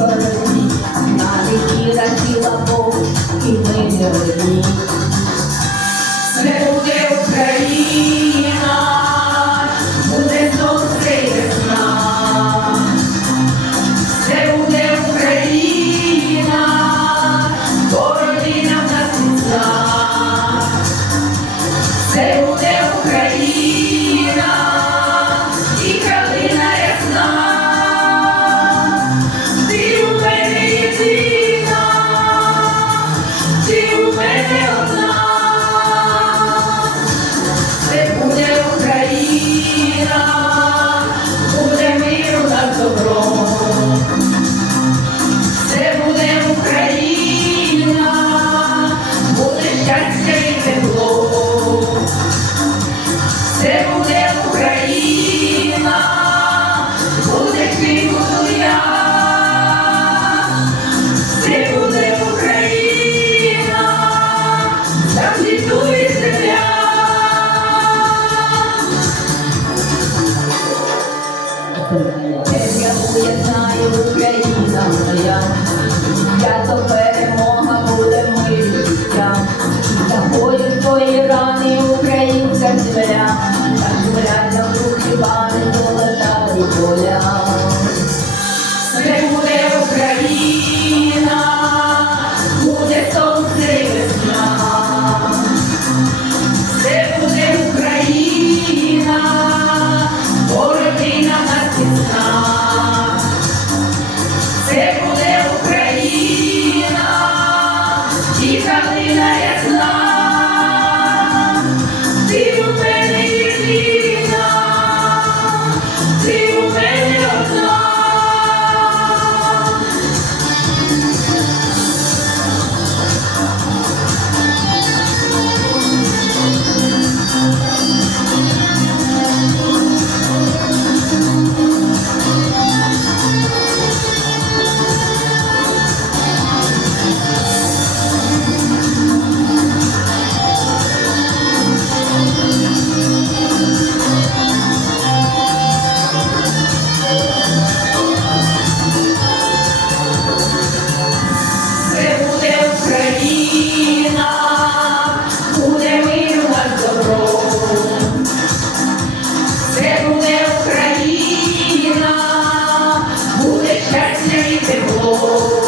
Thank you. це буде Україна, буде ти я, це буде Україна, там земля. я знаю Україна моя, я то перемога буде милі життя, заходять твої рани. Українцям земля. буде серці тепло.